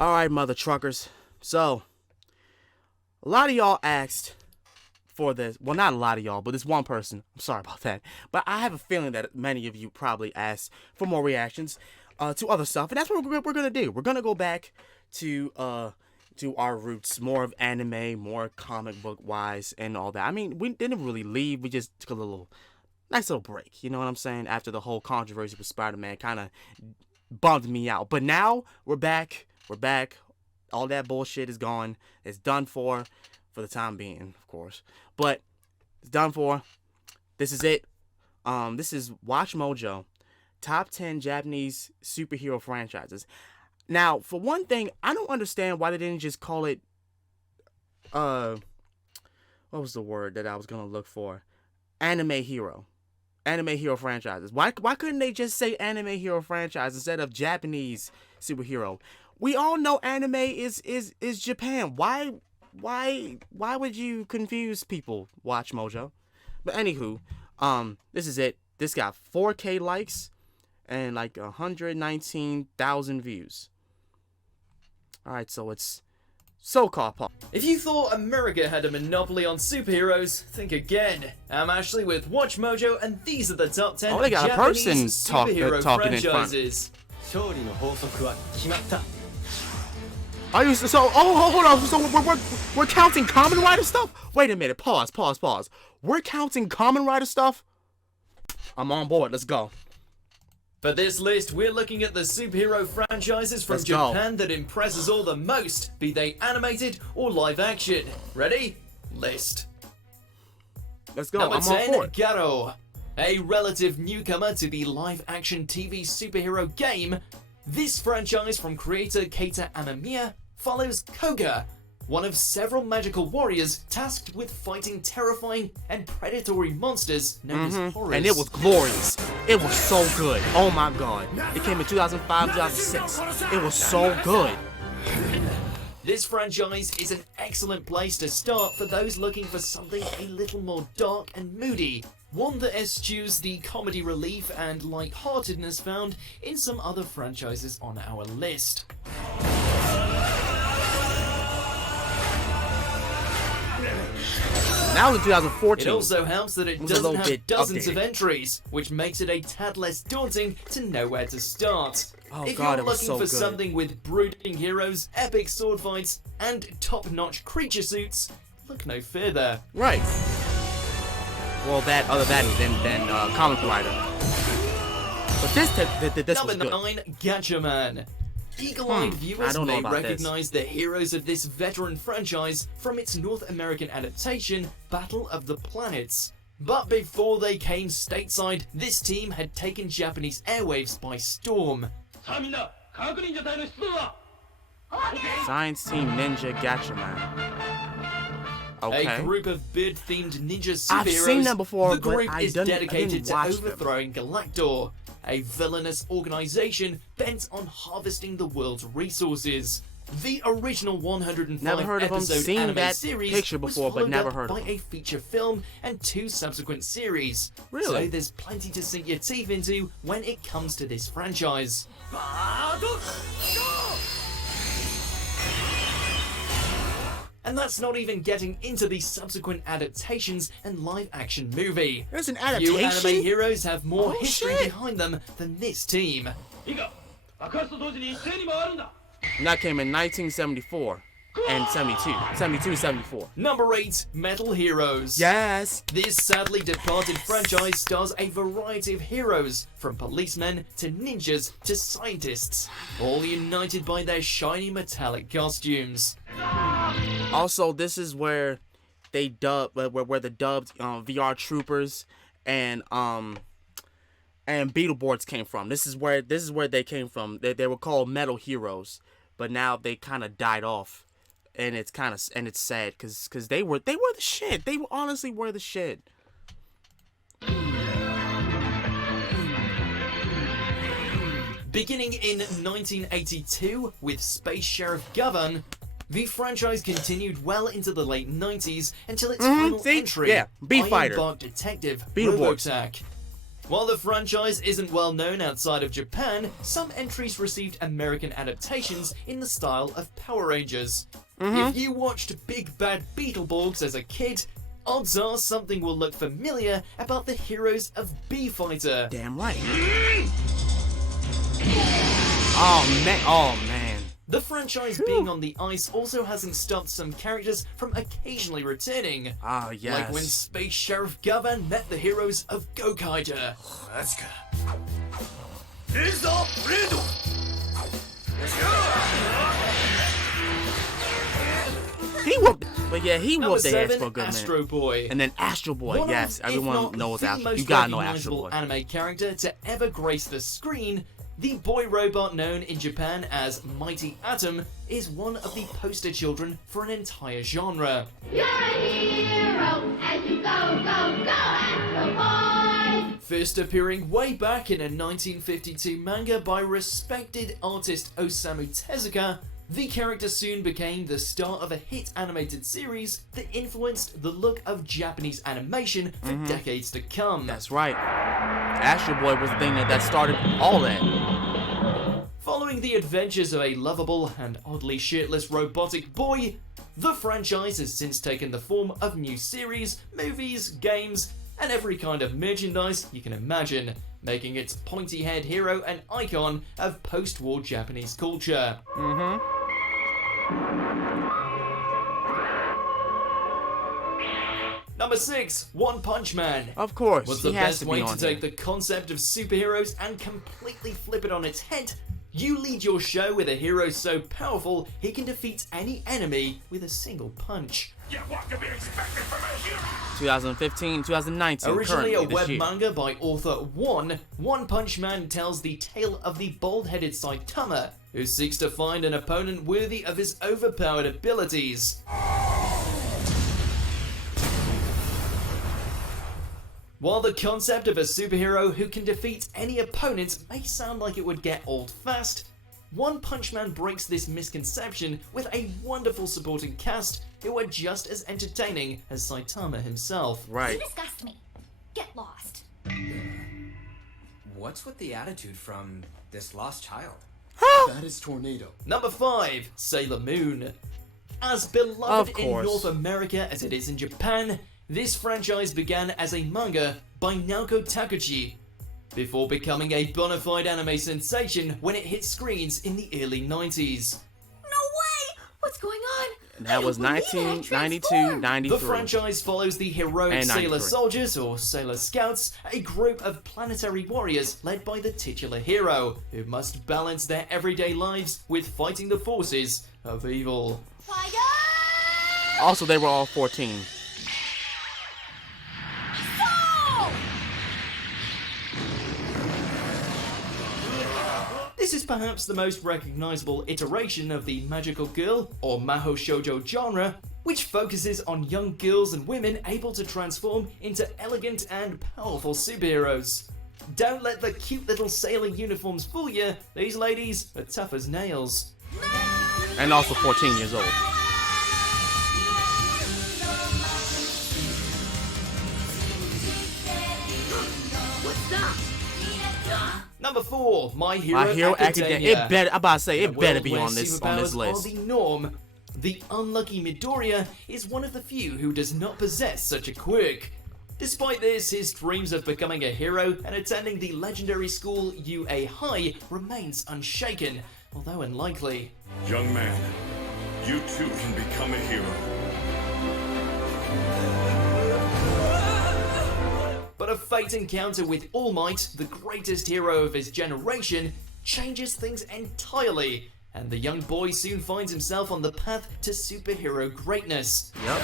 All right, mother truckers. So, a lot of y'all asked for this. Well, not a lot of y'all, but this one person. I'm sorry about that. But I have a feeling that many of you probably asked for more reactions to other stuff. And that's what we're going to do. We're going to go back to our roots. More of anime, more comic book wise and all that. I mean, we didn't really leave. We just took a nice little break. You know what I'm saying? After the whole controversy with Spider-Man kind of bummed me out. But now we're back. We're back. All that bullshit is gone. It's done for the time being, of course. But it's done for. This is it. This is Watch Mojo, top 10 Japanese superhero franchises. Now, for one thing, I don't understand why they didn't just call it. What was the word that I was gonna look for? Anime hero franchises. Why couldn't they just say anime hero franchise instead of Japanese superhero? We all know anime is Japan. Why would you confuse people? Watch Mojo. But anywho, this is it. This got 4K likes and like 119,000 views. All right, so it's so-called pop. If you thought America had a monopoly on superheroes, think again. I'm Ashley with Watch Mojo, and these are the top 10 they got Japanese a person superhero talking franchises. Hold on. So we're counting Kamen Rider stuff? Wait a minute. Pause. We're counting Kamen Rider stuff? I'm on board. Let's go. For this list, we're looking at the superhero franchises from Japan that impress us all the most, be they animated or live action. Ready? List. Let's go. Number I'm 10, on board. Garo. A relative newcomer to the live-action TV superhero game, this franchise from creator Keita Amemiya follows Koga, one of several magical warriors tasked with fighting terrifying and predatory monsters known as horrors. And it was glorious. It was so good. Oh my god. It came in 2005, 2006. It was so good. This franchise is an excellent place to start for those looking for something a little more dark and moody. One that eschews the comedy relief and lightheartedness found in some other franchises on our list. Now in 2014. It also helps that it doesn't have dozens updated. of entries, which makes it a tad less daunting to know where to start. Oh if god, you're it was looking so for good. something with brooding heroes, epic sword fights, and top-notch creature suits, look no further. Right. Well, that than Kamen Rider. But this Number was good. 9, Gatchaman. Eagle-eyed I viewers don't know may about recognize the heroes of this veteran franchise from its North American adaptation, Battle of the Planets. But before they came stateside, this team had taken Japanese airwaves by storm. Science Team Ninja Gatchaman. Okay. A group of bird-themed ninja superheroes. I've seen them before, the but group I is didn't dedicated to watch them. overthrowing Galactor, a villainous organization bent on harvesting the world's resources. The original 105 Never heard of them, episode seen anime that series picture was before, but followed never up heard of by them. a feature film and 2 subsequent series. Really? So there's plenty to sink your teeth into when it comes to this franchise. And that's not even getting into the subsequent adaptations and live-action movie. There's an Few adaptation? anime heroes have more history shit. behind them than this team. And that came in 1974 and 72, 74. Number 8, Metal Heroes. Yes. This sadly departed franchise stars a variety of heroes, from policemen to ninjas to scientists, all united by their shiny metallic costumes. Also, this is where they where the dubbed VR troopers and Beetleborgs came from. This is where they came from. They were called Metal Heroes, but now they kind of died off, and it's sad because they were the shit. They honestly were the shit. Beginning in 1982 with Space Sheriff Govan, the franchise continued well into the late 90s until its final entry, B-Fighter. Ironbark Detective Beetleborgs. Robotech. While the franchise isn't well known outside of Japan, some entries received American adaptations in the style of Power Rangers. If you watched Big Bad Beetleborgs as a kid, odds are something will look familiar about the heroes of B-Fighter. Damn right. Oh man. The franchise being on the ice also hasn't stopped some characters from occasionally returning. Ah, yes. Like when Space Sheriff Gavan met the heroes of Gokaiger. Let's go. He whooped, but yeah, he Number whooped their ass 7, for a good Astro minute. Boy. And then Astro Boy, One yes, of, if everyone not knows the Astro. most You gotta know Astro recognizable Boy. anime character to ever grace the screen, the boy robot known in Japan as Mighty Atom is one of the poster children for an entire genre. You're a hero as you go, go, go, Astro Boy! First appearing way back in a 1952 manga by respected artist Osamu Tezuka, the character soon became the star of a hit animated series that influenced the look of Japanese animation for decades to come. That's right. Astro Boy was the thing that started all that. Following the adventures of a lovable and oddly shirtless robotic boy, the franchise has since taken the form of new series, movies, games, and every kind of merchandise you can imagine, making its pointy-haired hero an icon of post-war Japanese culture. Number 6, One Punch Man. Of course, What's he the has best to way be to on take here. the concept of superheroes and completely flip it on its head? You lead your show with a hero so powerful he can defeat any enemy with a single punch. 2015, 2019, Originally a currently this web year. manga by author One Punch Man tells the tale of the bald-headed Saitama, who seeks to find an opponent worthy of his overpowered abilities. While the concept of a superhero who can defeat any opponent may sound like it would get old fast, One Punch Man breaks this misconception with a wonderful supporting cast who are just as entertaining as Saitama himself. Right. You disgust me. Get lost. What's with the attitude from this lost child? That is Tornado. Number 5, Sailor Moon. As Of beloved in course. North America as it is in Japan, this franchise began as a manga by Naoko Takeuchi, before becoming a bona fide anime sensation when it hit screens in the early 90s. No way! What's going on? And that was 1992, The 93. franchise follows the heroic And Sailor 93. Soldiers, or Sailor Scouts, a group of planetary warriors led by the titular hero, who must balance their everyday lives with fighting the forces of evil. Fire! Also, they were all 14. Fall! This is perhaps the most recognizable iteration of the magical girl, or Maho Shoujo genre, which focuses on young girls and women able to transform into elegant and powerful superheroes. Don't let the cute little sailor uniforms fool you, these ladies are tough as nails. And also 14 years old. What's up? Number 4, My Hero, My Hero Academia. It better, I'm about to say, In it a better world be where on this superpowers list. Are the norm. The unlucky Midoriya is one of the few who does not possess such a quirk. Despite this, his dreams of becoming a hero and attending the legendary school UA High remains unshaken, although unlikely. Young man, you too can become a hero. But a fate encounter with All Might, the greatest hero of his generation, changes things entirely, and the young boy soon finds himself on the path to superhero greatness. Yep.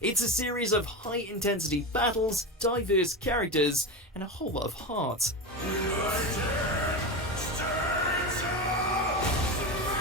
It's a series of high-intensity battles, diverse characters, and a whole lot of heart.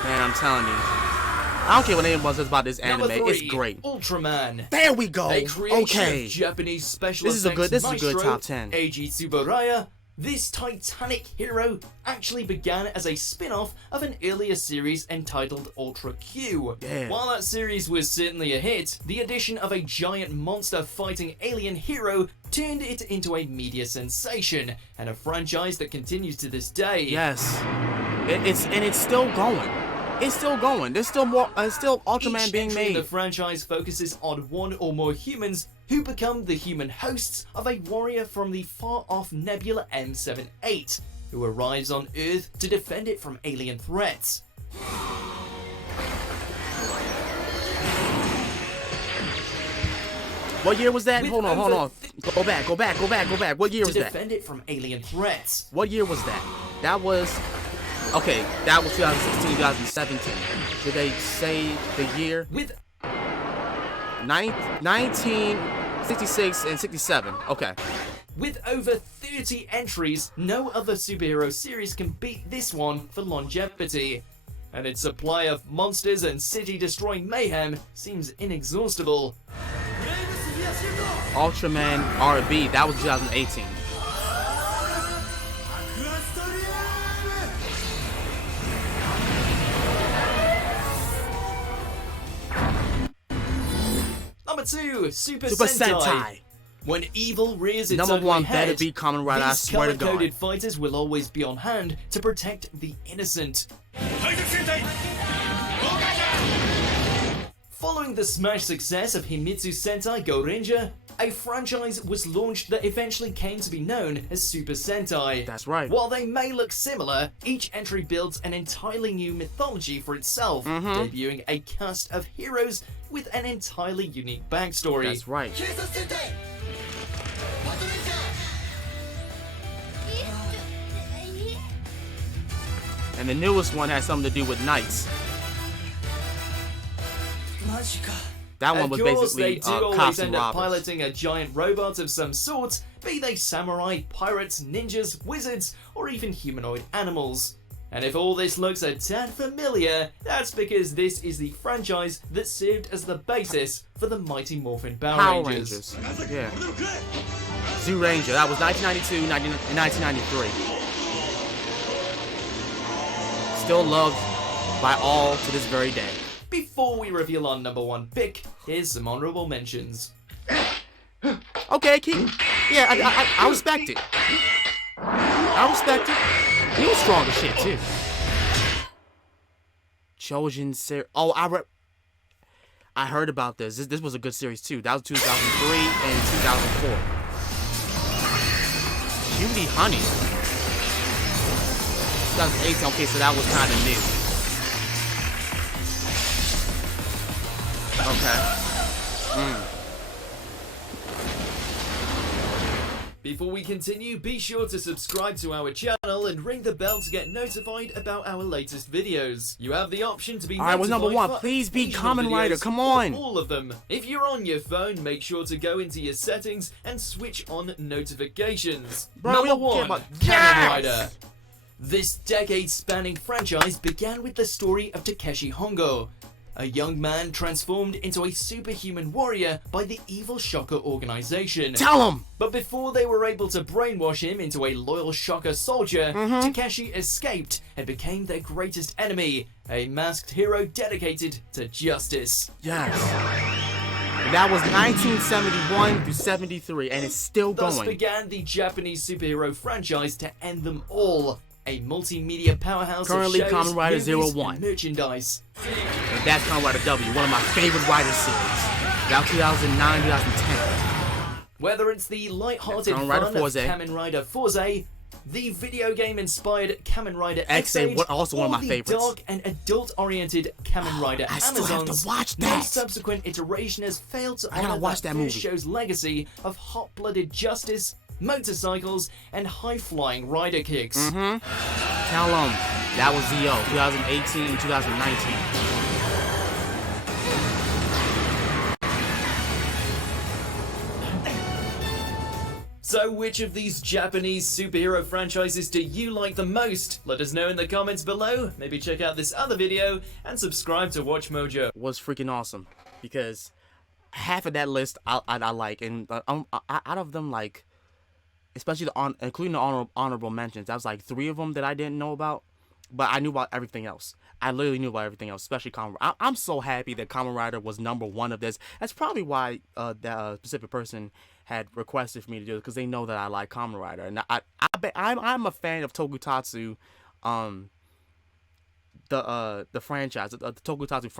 Man, I'm telling you. I don't care what anyone says about this anime. Number 3, It's great. Ultraman. There we go. A creation Okay. of Japanese special This is a effects good top maestro 10. Eiji Tsuburaya This titanic hero actually began as a spin-off of an earlier series entitled Ultra Q. Damn. While that series was certainly a hit, the addition of a giant monster fighting alien hero turned it into a media sensation, and a franchise that continues to this day. Yes. It's still going. It's still going. There's still more. Still Ultraman Each being entry in made. the franchise focuses on one or more humans who become the human hosts of a warrior from the far-off nebula M78, who arrives on Earth to defend it from alien threats. What year was that? With Hold on. over Go back. What year To was that? defend it from alien threats. What year was that? That was. Okay, that was 2016, 2017. Did they say the year? With 1966 and 67. Okay. With over 30 entries, no other superhero series can beat this one for longevity. And its supply of monsters and city-destroying mayhem seems inexhaustible. Ultraman R&B. That was 2018. Number 2, Super Super Sentai. Sentai. When evil rears its Number ugly one head, better be Kamen Rider, I these swear to God. color-coded fighters will always be on hand to protect the innocent. Following the smash success of Himitsu Sentai Go Ranger, a franchise was launched that eventually came to be known as Super Sentai. That's right. While they may look similar, each entry builds an entirely new mythology for itself, debuting a cast of heroes with an entirely unique backstory. That's right. And the newest one has something to do with knights. That one was Of course, basically they do always cops and end up robbers. piloting a giant robot of some sort, be they samurai, pirates, ninjas, wizards, or even humanoid animals. And if all this looks a tad familiar, that's because this is the franchise that served as the basis for the Mighty Morphin Power Rangers. Rangers. Yeah. Zoo Ranger. That was 1992 and 1993. Still loved by all to this very day. Before we reveal our number 1 pick, here's some honorable mentions. Okay, keep. Yeah, I respect it. I respect it. He was strong as shit too. Chojin series. Oh, I heard about this. This was a good series too. That was 2003 and 2004. Cutie Honey. 2018. Okay, so that was kind of new. Okay. Before we continue, be sure to subscribe to our channel and ring the bell to get notified about our latest videos. You have the option to be All right, what's number notified one? for Please be occasional Kamen Rider. videos Come or on. all of them. If you're on your phone, make sure to go into your settings and switch on notifications. Bro, we Number don't care 1, about- Kamen Yes! Rider. This decade-spanning franchise began with the story of Takeshi Hongo, a young man transformed into a superhuman warrior by the evil Shocker organization. Tell him. But before they were able to brainwash him into a loyal Shocker soldier, Takeshi escaped and became their greatest enemy, a masked hero dedicated to justice. Yes. That was 1971 through 73, and it's still Thus going. began the Japanese superhero franchise to end them all, a multimedia powerhouse Currently, of shows, Kamen Rider movies, 01. and merchandise. And that's Kamen Rider W, one of my favorite Rider series. About 2009, 2010. Whether it's the light-hearted Kamen Rider fun Forze. of Kamen Rider Forze, the video game-inspired Kamen Rider XA, X-Age, also one of or my the favorites. dark and adult-oriented Kamen Rider I still have to Amazons, watch no that. subsequent iteration has failed to I gotta honor watch that movie. first show's legacy of hot-blooded justice, motorcycles, and high-flying rider kicks. Tell him. That was ZO, 2018, 2019. So which of these Japanese superhero franchises do you like the most? Let us know in the comments below, maybe check out this other video, and subscribe to Watch Mojo. Was freaking awesome because half of that list I like, and out of them, like especially including the honorable mentions. That was like 3 of them that I didn't know about, but I knew about everything else. I literally knew about everything else, especially Kamen Rider. I'm so happy that Kamen Rider was #1 of this. That's probably why that specific person had requested for me to do it, because they know that I like Kamen Rider, and I'm a fan of Tokusatsu, the franchise, the Tokusatsu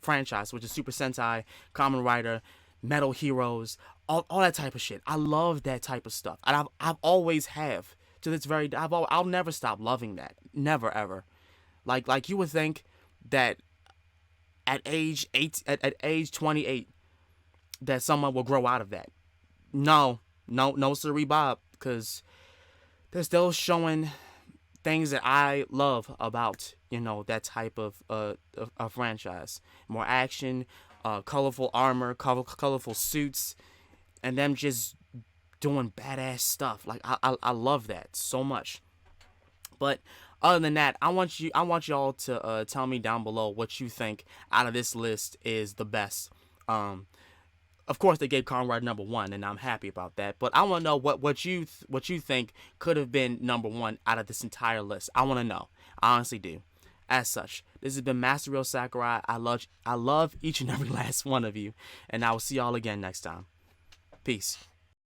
franchise, which is Super Sentai, Kamen Rider, Metal Heroes, all that type of shit. I love that type of stuff, and I've always have to this very. I'll never stop loving that, never ever. Like you would think that at age 28 that someone will grow out of that. No, sirree, Bob, because they're still showing things that I love about, that type of a franchise. More action, colorful armor, colorful suits, and them just doing badass stuff. Like I love that so much. But other than that, I want y'all to tell me down below what you think out of this list is the best. Of course, they gave Kamen Rider #1, and I'm happy about that. But I want to know what you think could have been #1 out of this entire list. I want to know. I honestly do. As such, this has been Master Ryo Sakurai. I love each and every last one of you, and I will see y'all again next time. Peace.